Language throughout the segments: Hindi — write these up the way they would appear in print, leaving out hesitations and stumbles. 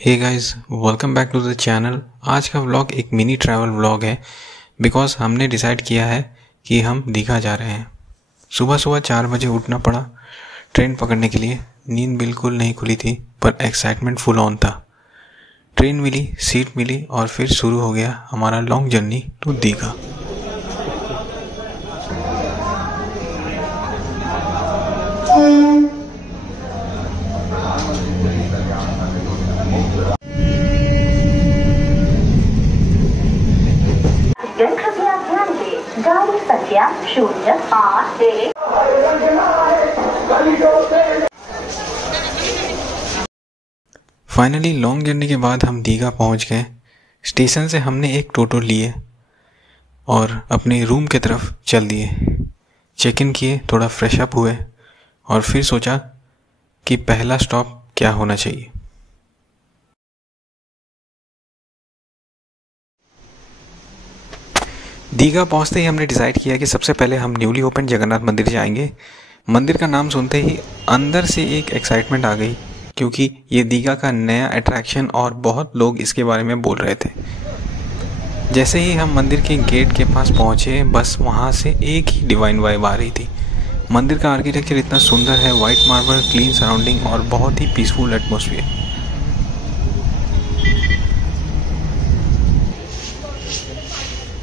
Hey guys, welcome back to the channel. आज का व्लॉग एक मिनी ट्रैवल व्लॉग है बिकॉज हमने डिसाइड किया है कि हम दीघा जा रहे हैं। सुबह सुबह 4 बजे उठना पड़ा ट्रेन पकड़ने के लिए। नींद बिल्कुल नहीं खुली थी पर एक्साइटमेंट फुल ऑन था। ट्रेन मिली, सीट मिली और फिर शुरू हो गया हमारा लॉन्ग जर्नी टू दीघा। कृपया ध्यान दें, गाड़ी संख्या 081। फाइनली लॉन्ग जर्नी के बाद हम दीघा पहुंच गए। स्टेशन से हमने एक टोटो लिए और अपने रूम की तरफ चल दिए। चेक इन किए, थोड़ा फ्रेश अप हुए और फिर सोचा कि पहला स्टॉप क्या होना चाहिए। दीघा पहुंचते ही हमने डिसाइड किया कि सबसे पहले हम न्यूली ओपन जगन्नाथ मंदिर जाएंगे। मंदिर का नाम सुनते ही अंदर से एक एक्साइटमेंट आ गई क्योंकि ये दीघा का नया अट्रैक्शन और बहुत लोग इसके बारे में बोल रहे थे। जैसे ही हम मंदिर के गेट के पास पहुंचे, बस वहां से एक ही डिवाइन वाइब आ रही थी। मंदिर का आर्किटेक्चर इतना सुंदर है, वाइट मार्बल, क्लीन सराउंडिंग और बहुत ही पीसफुल एटमॉस्फेयर।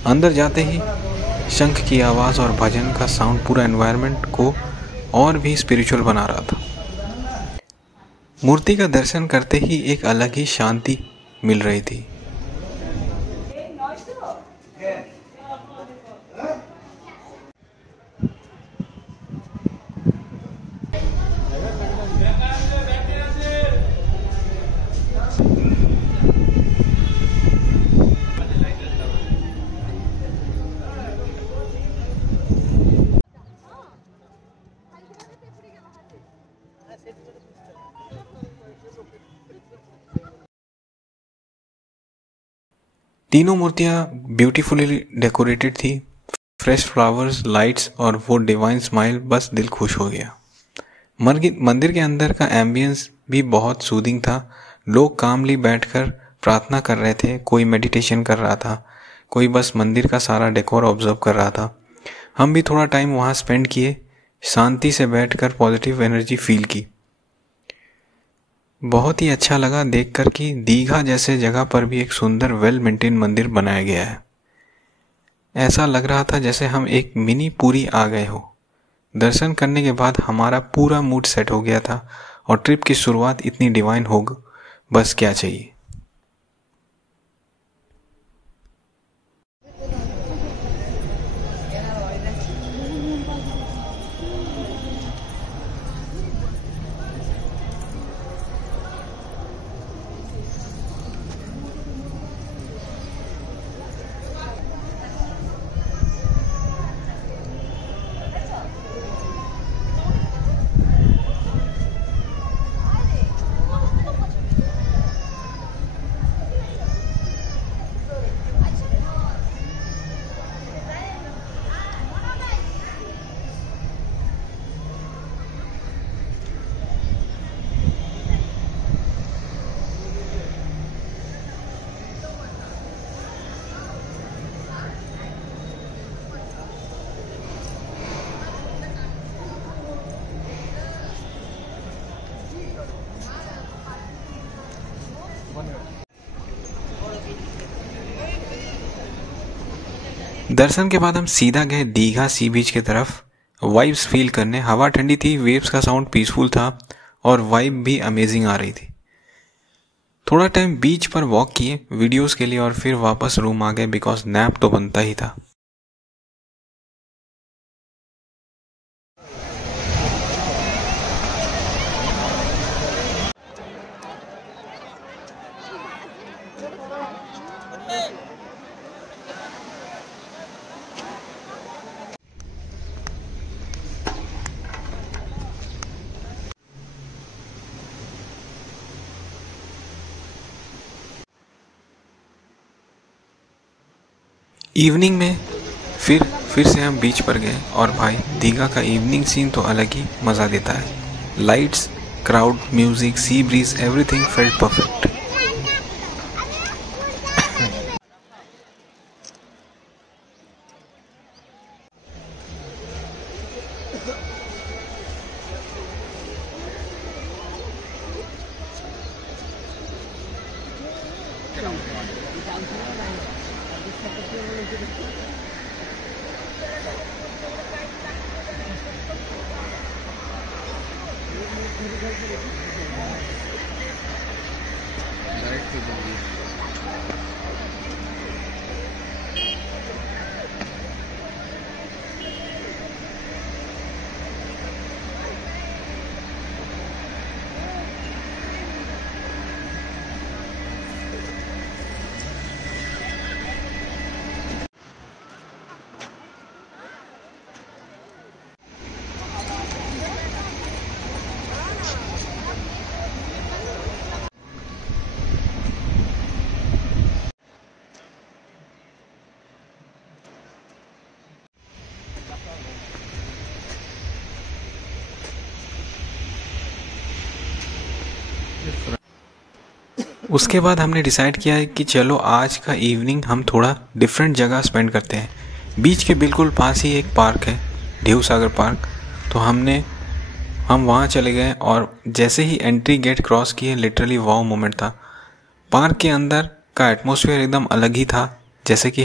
अंदर जाते ही शंख की आवाज़ और भजन का साउंड पूरा एनवायरनमेंट को और भी स्पिरिचुअल बना रहा था। मूर्ति का दर्शन करते ही एक अलग ही शांति मिल रही थी। तीनों मूर्तियां ब्यूटीफुली डेकोरेटेड थी। फ्रेश फ्लावर्स, लाइट्स और वो डिवाइन स्माइल, बस दिल खुश हो गया। मंदिर के अंदर का एम्बियंस भी बहुत सूदिंग था। लोग कामली बैठकर प्रार्थना कर रहे थे, कोई मेडिटेशन कर रहा था, कोई बस मंदिर का सारा डेकोर ऑब्जर्व कर रहा था। हम भी थोड़ा टाइम वहाँ स्पेंड किए, शांति से बैठकर पॉजिटिव एनर्जी फील की। बहुत ही अच्छा लगा देखकर कि दीघा जैसे जगह पर भी एक सुंदर वेल मेंटेन मंदिर बनाया गया है। ऐसा लग रहा था जैसे हम एक मिनी पुरी आ गए हो। दर्शन करने के बाद हमारा पूरा मूड सेट हो गया था और ट्रिप की शुरुआत इतनी डिवाइन हो, बस क्या चाहिए। दर्शन के बाद हम सीधा गए दीघा सी बीच की तरफ वाइब्स फील करने। हवा ठंडी थी, वेव्स का साउंड पीसफुल था और वाइब भी अमेजिंग आ रही थी। थोड़ा टाइम बीच पर वॉक किए वीडियोस के लिए और फिर वापस रूम आ गए बिकॉज नैप तो बनता ही था। इवनिंग में फिर से हम बीच पर गए और भाई दीघा का इवनिंग सीन तो अलग ही मज़ा देता है। Lights, crowd, music, sea breeze, everything felt perfect. उसके बाद हमने डिसाइड किया कि चलो आज का इवनिंग हम थोड़ा डिफरेंट जगह स्पेंड करते हैं। बीच के बिल्कुल पास ही एक पार्क है, ढेऊ सागर पार्क। तो हम वहाँ चले गए और जैसे ही एंट्री गेट क्रॉस किए लिटरली वाव मोमेंट था। पार्क के अंदर का एटमॉस्फेयर एकदम अलग ही था। जैसे ही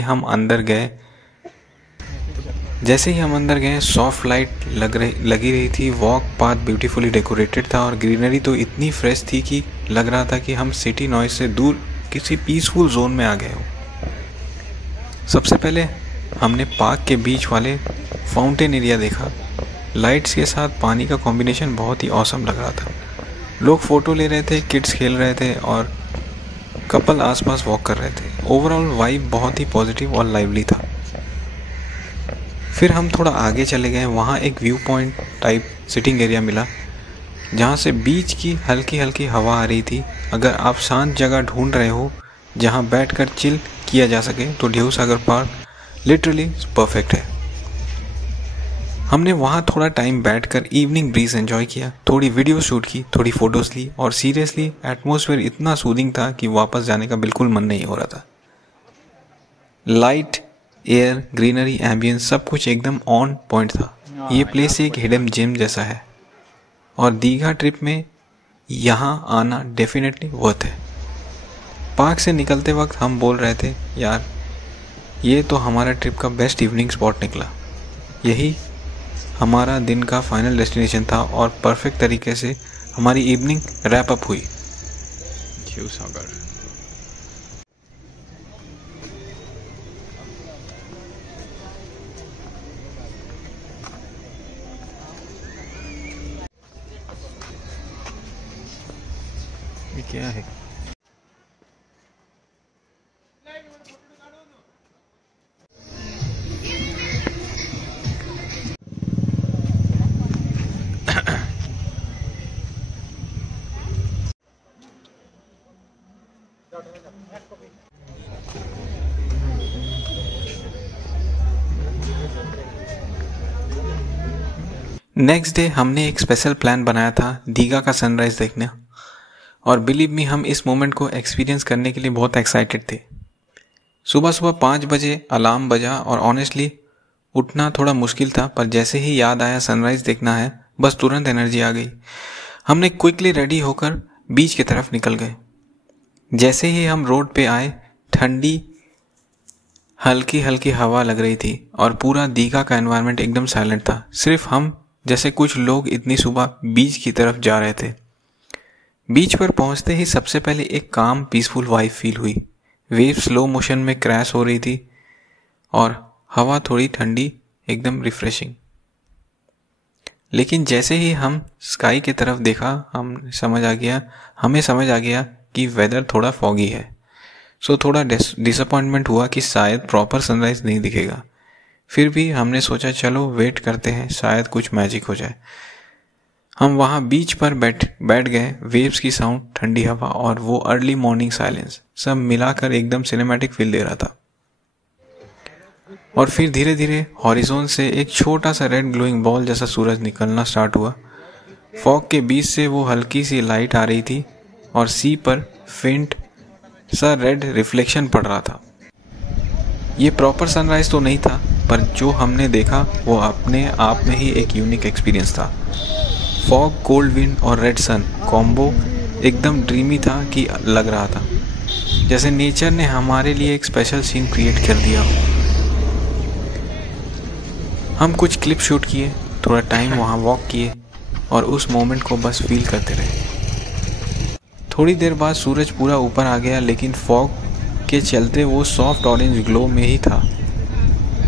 हम अंदर गए सॉफ्ट लाइट लगी रही थी। वॉक पाथ ब्यूटीफुली डेकोरेटेड था और ग्रीनरी तो इतनी फ्रेश थी कि लग रहा था कि हम सिटी नॉइज से दूर किसी पीसफुल जोन में आ गए हो। सबसे पहले हमने पार्क के बीच वाले फाउंटेन एरिया देखा। लाइट्स के साथ पानी का कॉम्बिनेशन बहुत ही ऑसम लग रहा था। लोग फ़ोटो ले रहे थे, किड्स खेल रहे थे और कपल आसपास वॉक कर रहे थे। ओवरऑल वाइब बहुत ही पॉजिटिव और लाइवली था। फिर हम थोड़ा आगे चले गए। वहाँ एक view point type sitting area मिला जहाँ से बीच की हल्की हल्की हवा आ रही थी। अगर आप शांत जगह ढूंढ रहे हो जहाँ बैठकर चिल किया जा सके तो ढेऊ सागर पार्क लिटरली परफेक्ट है। हमने वहाँ थोड़ा टाइम बैठकर इवनिंग ब्रीज एंजॉय किया, थोड़ी वीडियो शूट की, थोड़ी फ़ोटोज़ ली और सीरियसली एटमॉस्फेयर इतना सूदिंग था कि वापस जाने का बिल्कुल मन नहीं हो रहा था। लाइट, एयर, ग्रीनरी, एम्बियंस सब कुछ एकदम ऑन पॉइंट था। ये प्लेस एक हिडन जेम जैसा है और दीघा ट्रिप में यहाँ आना डेफिनेटली वर्थ है। पार्क से निकलते वक्त हम बोल रहे थे यार ये तो हमारा ट्रिप का बेस्ट इवनिंग स्पॉट निकला। यही हमारा दिन का फाइनल डेस्टिनेशन था और परफेक्ट तरीके से हमारी इवनिंग रैप अप हुई। ढेऊ सागर ये क्या है? नेक्स्ट डे हमने एक स्पेशल प्लान बनाया था दीघा का सनराइज़ देखने और बिलीव मी हम इस मोमेंट को एक्सपीरियंस करने के लिए बहुत एक्साइटेड थे। सुबह 5 बजे अलार्म बजा और ऑनेस्टली उठना थोड़ा मुश्किल था, पर जैसे ही याद आया सनराइज़ देखना है बस तुरंत एनर्जी आ गई। हमने क्विकली रेडी होकर बीच की तरफ निकल गए। जैसे ही हम रोड पे आए ठंडी हल्की हल्की हवा लग रही थी और पूरा दीघा का एनवायरनमेंट एकदम साइलेंट था। सिर्फ हम जैसे कुछ लोग इतनी सुबह बीच की तरफ जा रहे थे। बीच पर पहुंचते ही सबसे पहले एक काम पीसफुल वाइब फील हुई। वेव स्लो मोशन में क्रैश हो रही थी और हवा थोड़ी ठंडी, एकदम रिफ्रेशिंग। लेकिन जैसे ही हम स्काई की तरफ देखा हमें समझ आ गया कि वेदर थोड़ा फॉगी है। सो थोड़ा डिसअपॉइंटमेंट हुआ कि शायद प्रॉपर सनराइज नहीं दिखेगा। फिर भी हमने सोचा चलो वेट करते हैं, शायद कुछ मैजिक हो जाए। हम वहाँ बीच पर बैठ गए। वेव्स की साउंड, ठंडी हवा और वो अर्ली मॉर्निंग साइलेंस सब मिलाकर एकदम सिनेमैटिक फील दे रहा था। और फिर धीरे धीरे हॉरिजॉन से एक छोटा सा रेड ग्लोइंग बॉल जैसा सूरज निकलना स्टार्ट हुआ। फॉग के बीच से वो हल्की सी लाइट आ रही थी और सी पर फेंट सा रेड रिफ्लेक्शन पड़ रहा था। ये प्रॉपर सनराइज तो नहीं था, पर जो हमने देखा वो अपने आप में ही एक यूनिक एक्सपीरियंस था। फॉग, कोल्ड विंड और रेड सन कॉम्बो एकदम ड्रीमी था कि लग रहा था। जैसे नेचर ने हमारे लिए एक स्पेशल सीन क्रिएट कर दिया हो। हम कुछ क्लिप शूट किए, थोड़ा टाइम वहाँ वॉक किए और उस मोमेंट को बस फील करते रहे। थोड़ी देर बाद सूरज पूरा ऊपर आ गया, लेकिन फॉग के चलते वो सॉफ्ट ऑरेंज ग्लो में ही था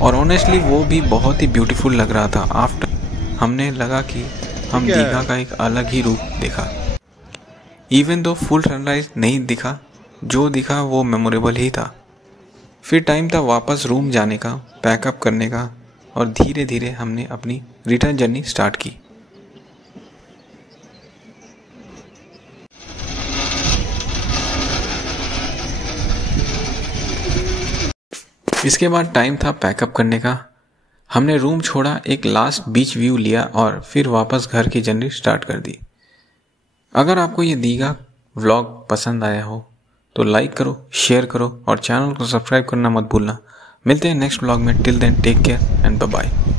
और ऑनेस्टली वो भी बहुत ही ब्यूटीफुल लग रहा था। आफ्टर हमने लगा कि हम दीघा का एक अलग ही रूप देखा। इवन दो फुल सनराइज नहीं दिखा, जो दिखा वो मेमोरेबल ही था। फिर टाइम था वापस रूम जाने का, पैकअप करने का और धीरे धीरे हमने अपनी रिटर्न जर्नी स्टार्ट की। इसके बाद टाइम था पैकअप करने का। हमने रूम छोड़ा, एक लास्ट बीच व्यू लिया और फिर वापस घर की जर्नी स्टार्ट कर दी। अगर आपको ये दीघा व्लॉग पसंद आया हो तो लाइक करो, शेयर करो और चैनल को सब्सक्राइब करना मत भूलना। मिलते हैं नेक्स्ट व्लॉग में। Till then take care and bye bye.